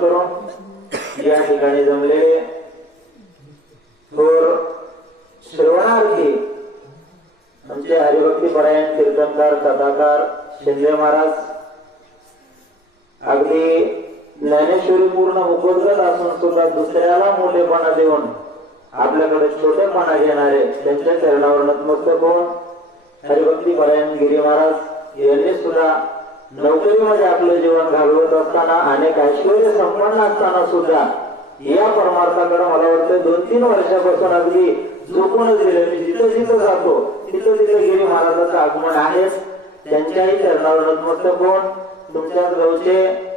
करून या ठिकाणी जमले थोर श्रवणार्थी आमचे हरिभक्ती परायण कीर्तनकार कथाकार शिंदे महाराज अगदी ज्ञानेश्वरी पूर्ण मुखोद्गत असून सुद्धा दुसऱ्याला मोठेपणा देऊन आपल्याकडे छोटेपणा घेणारे त्यांच्या चरणावर नतमस्तक होऊन हरिभक्ती परायण गिरी महाराज यांनी सुद्धा नोकरीमध्ये आपलं जीवन घालवत असताना अनेक ऐश्वर्य संपन्न असताना सुद्धा या परमार्थाकडे मला वाटतं 2-3 वर्षापासून अगदी झोपूनच गेले. मी जिथं जिथं जातो तिथं तिथं गिरी महाराजाचं आगमन आहेच. त्यांच्याही चरणावर नतमस्तक होऊन तुमच्या गावचे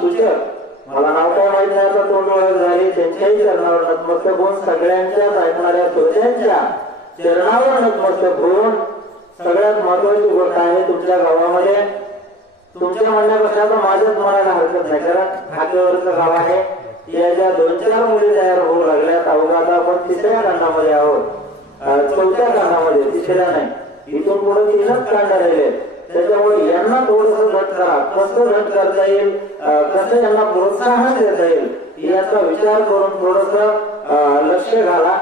सूचक मला नाव काय माहित नाही आता तोंड ओळख झाली त्यांच्याही चरणावर नतमस्तक होऊन सगळ्यांच्याच ऐकणाऱ्या श्रोत्यांच्या चरणावर नतमस्तक होऊन सगळ्यात महत्वाची गोष्ट आहे तुमच्या गावामध्ये तुमच्या म्हणण्यापेक्षा तर माझ्याच म्हणायला हरकत नाही कारण हाकेवरचं गाव आहे. या ज्या 2-4 मुली तयार होऊ लागल्यात अवघा आता आपण 3ऱ्या कांडामध्ये आहोत 4थ्या कांडामध्ये 3ऱ्या नाही इथून पुढे 3च कांड राहिले. त्याच्यामुळे यांना थोडस घट करा कसं घट करता येईल कसं यांना प्रोत्साहन देता येईल याचा विचार करून थोडस लक्ष घाला.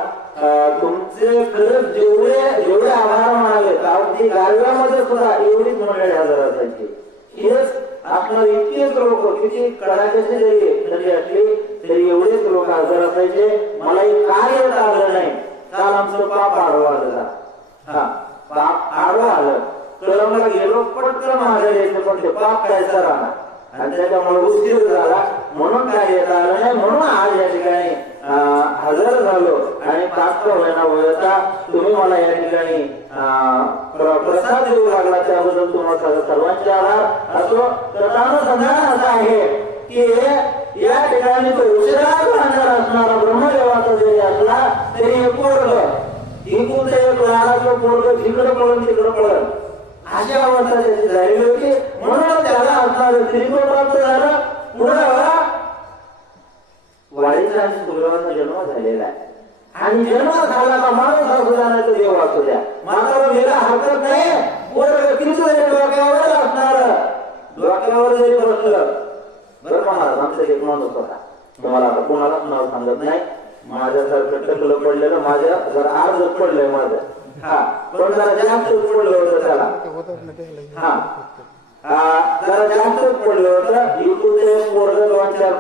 तुमचे खरंच जेवढे आभार मानावेत अगदी गारव्यामध्ये सुद्धा एवढीच मंडळी हजर असायची. हेच आपलं इतकेच लोक किती कडाक्याची जरी थंडी असली तरी एवढेच लोक हजर असायचे. मलाही काय येत आलं नाही काल आमचं पाप आडवं आलं पाप आडवं आलं कलमला गेलो पटकन मागे यायचं पण ते पाप कायचा राहणार आणि त्याच्यामुळे उशीर झाला म्हणून काय येत आलं नाही म्हणून आज या ठिकाणी हजर झालो आणि प्राप्त होईना होता तुम्ही मला या ठिकाणी प्रसाद देऊ लागला त्याबद्दल तुम्हाला सर्वांचे आभार असो. तथानुसंधान असं आहे की या ठिकाणी तो उशिरात राहणार असणारा ब्रह्मदेवाचा जरी असला तरी हे पोरग इकून एक लहानाचं पोरग तिकडं पळून तिकडं पळत अशा अवस्था त्याची झालेली होती म्हणून त्याला असणार श्रीको प्राप्त झालं. पुढं वाढीचा आणि सुग्रवाचा जन्म झालेला आहे आणि जन्म झाला का माणूस असू द्या नाही तर देव असू द्या मात्र मेला हरकत नाही. पोरग किती डोक्यावर असणार डोक्यावर जरी बसलं बरं का महाराज आमचा एक माणूस होता तुम्हाला आता कोणालाच नाव सांगत नाही माझ्यासारखं टकलं पडलेलं माझ्या जरा अर्धच पडलंय माझं पण जरा जास्तच पडलं होतं त्याला जरा जास्तच पडलं होतं इकडून पोरग 2-4